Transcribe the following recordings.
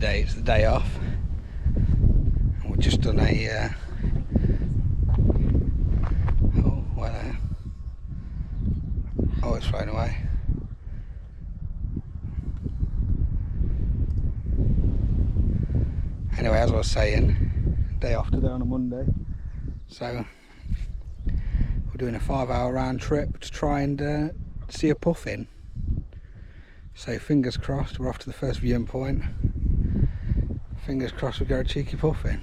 today, it's the day off. And we've just done a oh, well there. Oh, it's thrown away. Anyway, as I was saying, day off today on a Monday, so we're doing a 5-hour round trip to try and see a puffin. So fingers crossed, we're off to the first viewing point. Fingers crossed we get a cheeky puffin.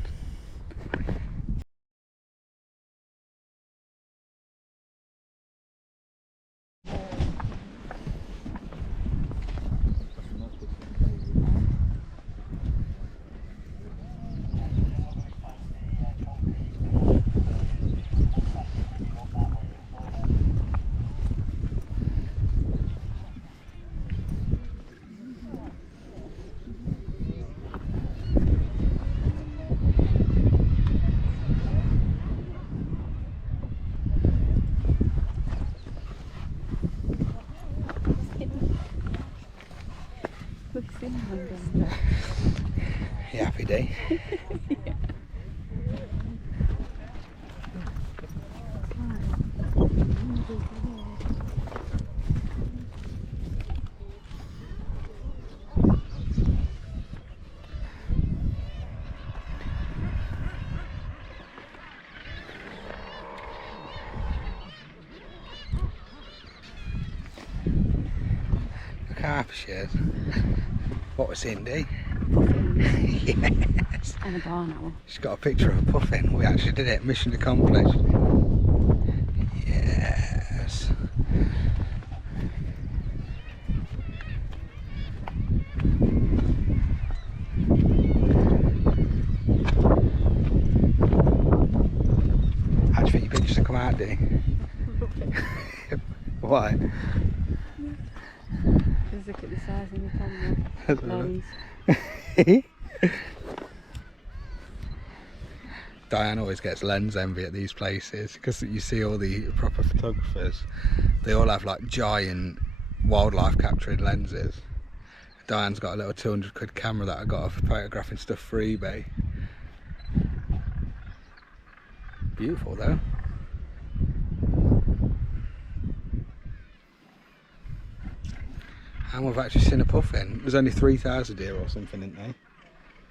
You happy, day? Yeah. Look how happy she is. What was Cindy? Puffin. Yes. And a barn owl. She's got a picture of a puffin. We actually did it. Mission accomplished. Yes. How do you think your pictures will come out, do you? Why? Just look at the size of the camera. Lens. Diane always gets lens envy at these places because you see all the proper photographers, they all have like giant wildlife capturing lenses. Diane's got a little 200 quid camera that I got for photographing stuff for eBay. Beautiful though. And we've actually seen a puffin. There's only 3,000 deer or something, isn't there?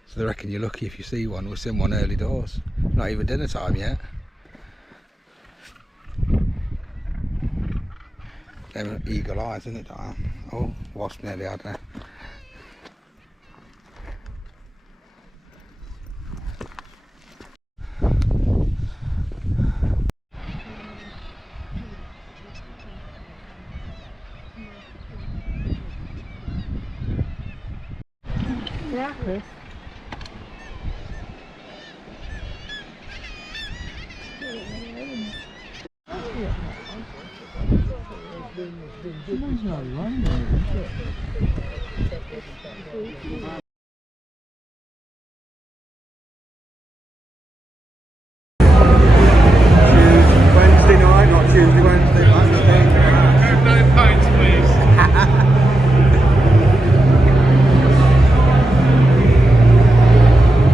So they reckon you're lucky if you see one. We've seen one early doors. Not even dinner time yet. Them eagle eyes, isn't it, Diane? Oh, wasp nearly had her. Yeah, Chris. Wednesday night, not Tuesday, Wednesday night. No pints, please.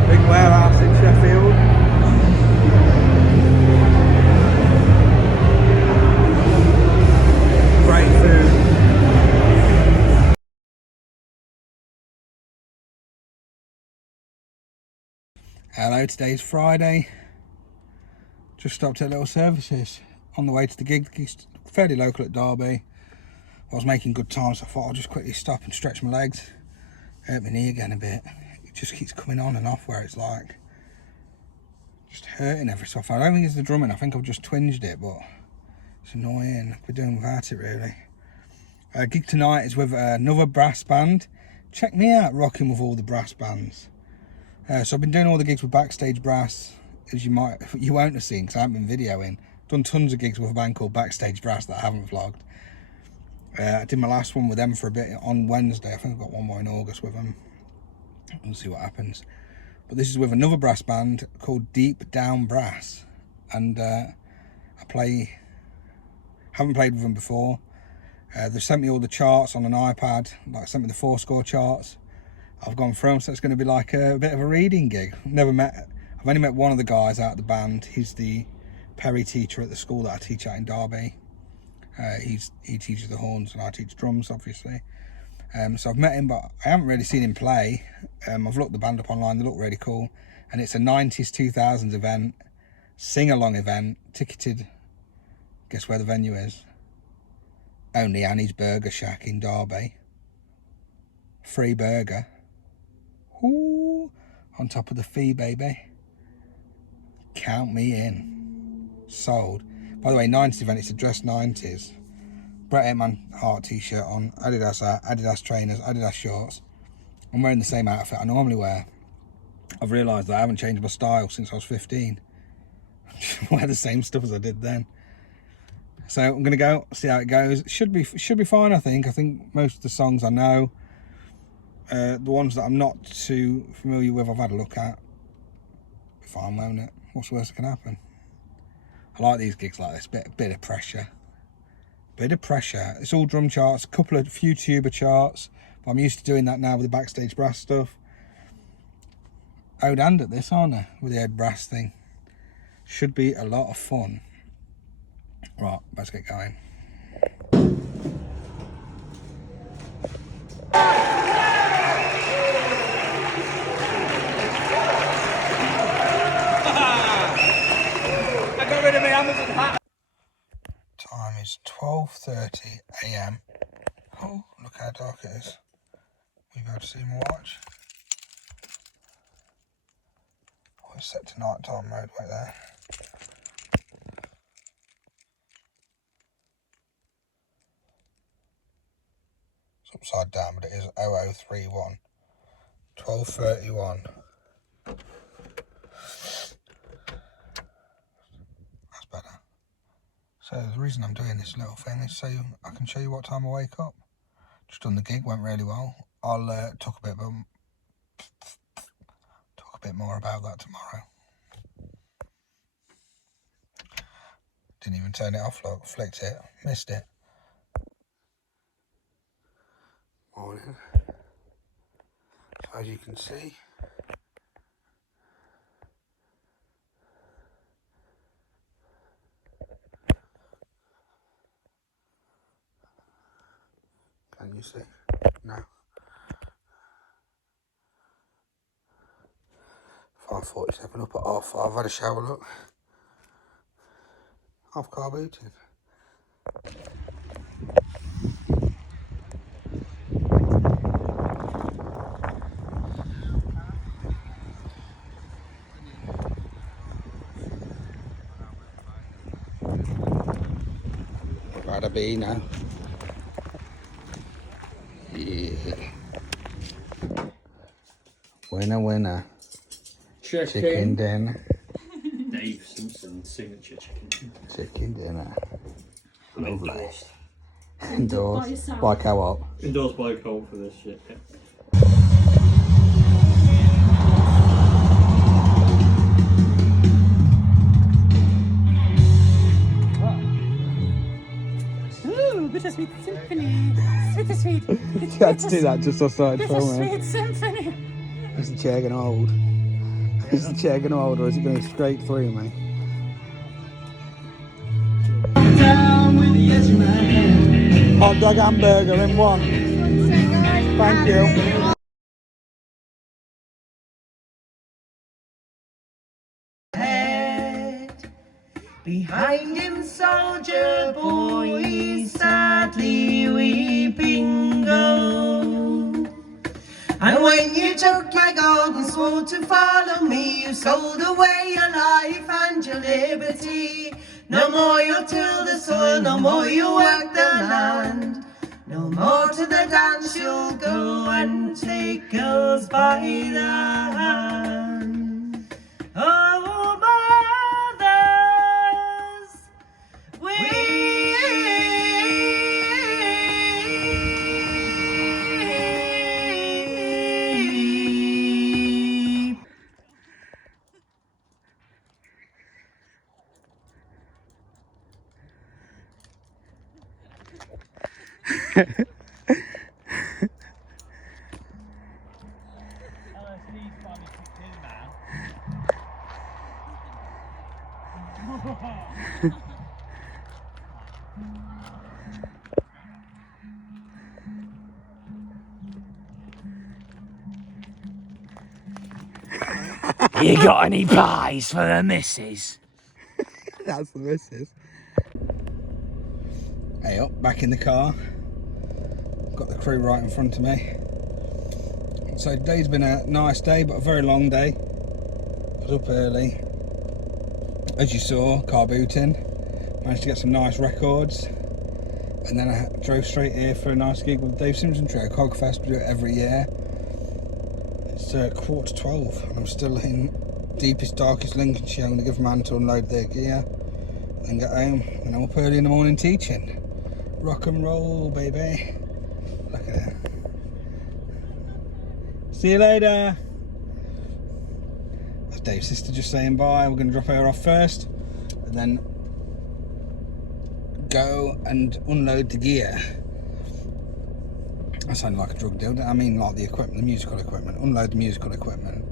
Big warehouse in Sheffield. Great food. Hello, today's Friday. Just stopped at Little Services on the way to the gig. It's fairly local at Derby. I was making good time, so I thought I'll just quickly stop and stretch my legs. Hurt my knee again a bit. It just keeps coming on and off where it's like just hurting every so often. I don't think it's the drumming, I think I've just twinged it, but it's annoying. We're doing without it really. Gig tonight is with another brass band. Check me out rocking with all the brass bands. So I've been doing all the gigs with Backstage Brass, as you won't have seen because I haven't been videoing. Done tons of gigs with a band called Backstage Brass that I haven't vlogged. I did my last one with them for a bit on Wednesday. I think I've got one more in August with them. We'll see what happens. But this is with another brass band called Deep Down Brass, and I haven't played with them before. They've sent me all the charts on an iPad, like sent me the 4 score charts. I've gone from, so it's going to be like a bit of a reading gig. I've only met one of the guys out of the band. He's the Perry teacher at the school that I teach at in Derby. He teaches the horns and I teach drums, obviously. So I've met him, but I haven't really seen him play. I've looked the band up online, they look really cool. And it's a 90s, 2000s event, sing-along event, ticketed. Guess where the venue is? Only Annie's Burger Shack in Derby. Free burger. Ooh, on top of the fee, baby. Count me in. Sold. By the way, 90s event, it's a dress 90s. Brett Hitman heart t-shirt on, Adidas hat, Adidas trainers, Adidas shorts. I'm wearing the same outfit I normally wear. I've realised that I haven't changed my style since I was 15. I wear the same stuff as I did then. So I'm gonna go see how it goes. Should be fine. I think most of the songs I know. The ones that I'm not too familiar with, I've had a look at. Be fine, won't it? What's worse that can happen? I like these gigs like this. Bit of pressure. Bit of pressure. It's all drum charts, few tuba charts. But I'm used to doing that now with the backstage brass stuff. Ode hand at this, aren't I? With the head brass thing. Should be a lot of fun. Right, let's get going. I got rid of my Amazon hat. Time is 12:30 AM. Oh, look how dark it is. We've got to see my watch. Oh, it's set to nighttime mode right there. It's upside down, but it is 0031. 12:31. That's better. So the reason I'm doing this little thing is so I can show you what time I wake up. Just done the gig, went really well. I'll talk a bit more about that tomorrow. Didn't even turn it off, look, flicked it, missed it. Morning. So as you can see, can you see? No. 5:47 up at 5:30. I've had a shower, look. Half carb eating. Gotta be now. Yeah. Winner. Chicken dinner. Dave Simpson's signature chicken. Chicken dinner. I'm Lovely. endorsed. Endorsed by Co-op. Endorsed by Co-op for this shit. Yeah. Ooh, bittersweet symphony. Bittersweet. You had to do that just so I started filming. Bittersweet symphony. Is the chair going to hold? Is the chair going to hold, or is it going straight through me? Down with the edge of my hand. Hot dog hamburger in one. Thank you. Behind him, soldier boy, sadly weeping go. And when you took my gold and swore to follow me, you sold away your life and your liberty. No more you'll till the soil, no more you'll work the land. No more to the dance you'll go and take girls by the hand. Oh, mothers, weep. sneeze finally kicked in now. You got any pies for the missus? That's the missus. Hey up, back in the car. Got the crew right in front of me. So today's been a nice day, but a very long day. I was up early. As you saw, car booting. Managed to get some nice records. And then I drove straight here for a nice gig with Dave Simpson Trio. Cogfest, we do it every year. It's 11:45 and I'm still in deepest, darkest Lincolnshire. I'm going to give man to unload their gear and get home. And I'm up early in the morning teaching. Rock and roll, baby. Look at it. See you later. That's Dave's sister just saying bye. We're going to drop her off first and then go and unload the gear. I sound like a drug dealer. I mean like the equipment, the musical equipment. Unload the musical equipment.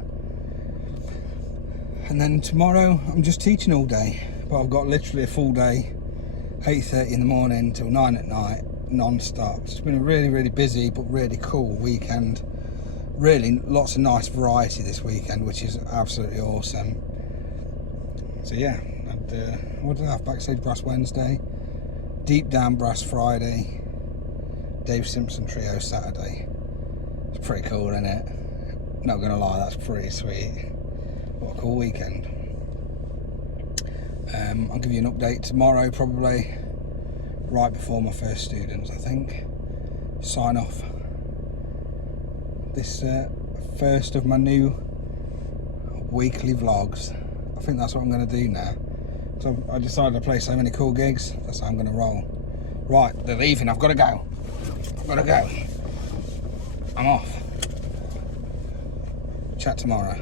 And then tomorrow I'm just teaching all day. But I've got literally a full day, 8:30 in the morning till 9 at night, non-stop. It's been a really busy but really cool weekend. Really lots of nice variety this weekend, which is absolutely awesome. So yeah, what did I have? Backstage Brass Wednesday, Deep Down Brass Friday, Dave Simpson Trio Saturday. It's pretty cool, isn't it? Not gonna lie, that's pretty sweet. What a cool weekend. I'll give you an update tomorrow, probably right before my first students, I think. Sign off this first of my new weekly vlogs. I think that's what I'm going to do now. So I decided to play so many cool gigs, that's how I'm going to roll. Right, they're leaving, I've got to go. I'm off. Chat tomorrow.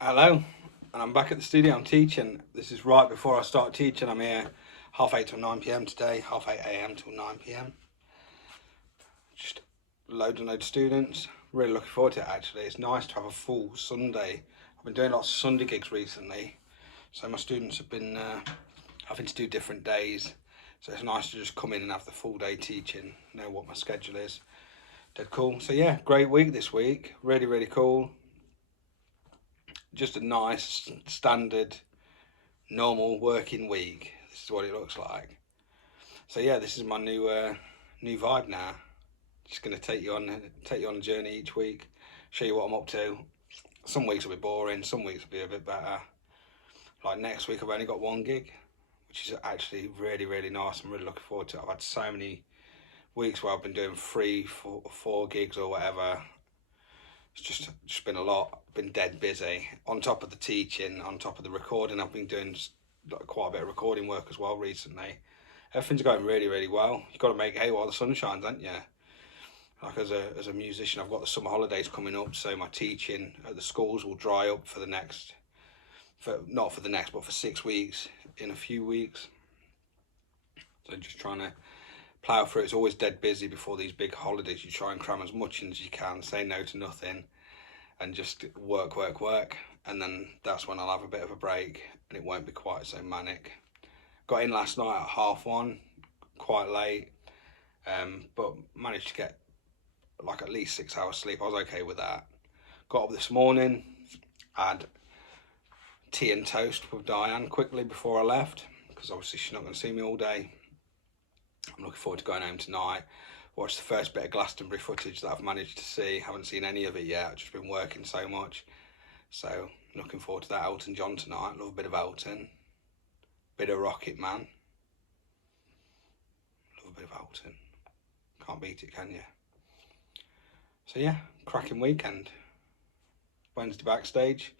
Hello, and I'm back at the studio. I'm teaching. This is right before I start teaching. I'm here 8:30 till 9 PM today, 8:30 AM till 9 PM. Just loads and loads of students. Really looking forward to it actually. It's nice to have a full Sunday. I've been doing lots of Sunday gigs recently, so my students have been having to do different days. So it's nice to just come in and have the full day teaching, know what my schedule is. Dead cool. So yeah, great week this week. Really cool. Just a nice, standard, normal working week. This is what it looks like. So yeah, this is my new vibe now. Just going to take you on a journey each week, show you what I'm up to. Some weeks will be boring, some weeks will be a bit better. Like next week I've only got one gig, which is actually really nice. I'm really looking forward to it. I've had so many weeks where I've been doing 3, 4 gigs or whatever. It's just been a lot. Been dead busy. On top of the teaching, on top of the recording, I've been doing quite a bit of recording work as well recently. Everything's going really well. You've got to make hay while the sun shines, haven't you? Like as a musician, I've got the summer holidays coming up, so my teaching at the schools will dry up for not for the next, but for 6 weeks, in a few weeks. So just trying to plough through. It's always dead busy before these big holidays. You try and cram as much in as you can, say no to nothing, and just work. And then that's when I'll have a bit of a break, and it won't be quite so manic. Got in last night at 1:30, quite late, but managed to get like at least 6 hours sleep. I was okay with that. Got up this morning, had tea and toast with Diane quickly before I left, because obviously she's not going to see me all day. I'm looking forward to going home tonight. Watch the first bit of Glastonbury footage that I've managed to see. Haven't seen any of it yet. I've just been working so much. So looking forward to that. Elton John tonight. Love a bit of Elton. Bit of Rocket Man. Love a bit of Elton. Can't beat it, can you? So yeah, cracking weekend. Wednesday backstage.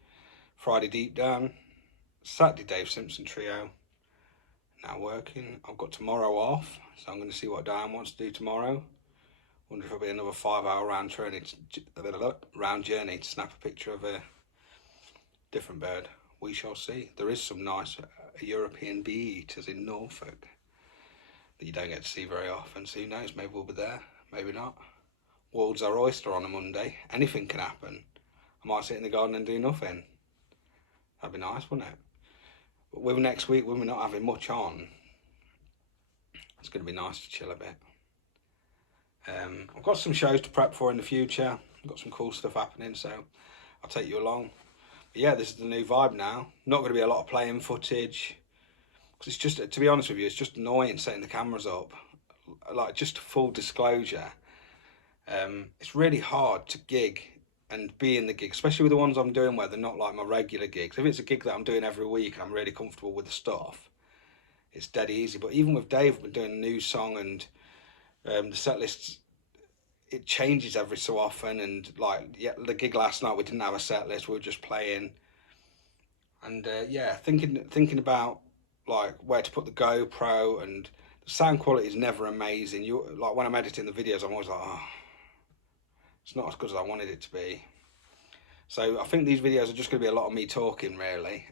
Friday deep down. Saturday Dave Simpson Trio. Now working. I've got tomorrow off, so I'm going to see what Diane wants to do tomorrow. Wonder if it'll be another 5-hour round journey to snap a picture of a different bird. We shall see. There is some nice European bee-eaters in Norfolk that you don't get to see very often, so who knows, maybe we'll be there, maybe not. world's our oyster on a Monday. Anything can happen. I might sit in the garden and do nothing. That'd be nice, wouldn't it? But with next week, when we're not having much on, it's going to be nice to chill a bit. I've got some shows to prep for in the future. I've got some cool stuff happening, so I'll take you along. But yeah, this is the new vibe now. Not going to be a lot of playing footage. Because it's just, to be honest with you, it's just annoying setting the cameras up. Like, just full disclosure. It's really hard to gig and be in the gig, especially with the ones I'm doing where they're not like my regular gigs. If it's a gig that I'm doing every week and I'm really comfortable with the stuff, it's dead easy. But even with Dave, we've been doing a new song, and the set list, it changes every so often. And like, yeah, the gig last night, we didn't have a set list, we were just playing. And yeah, thinking about like where to put the GoPro, and the sound quality is never amazing. Like when I'm editing the videos, I'm always like, oh, it's not as good as I wanted it to be. So I think these videos are just going to be a lot of me talking, really.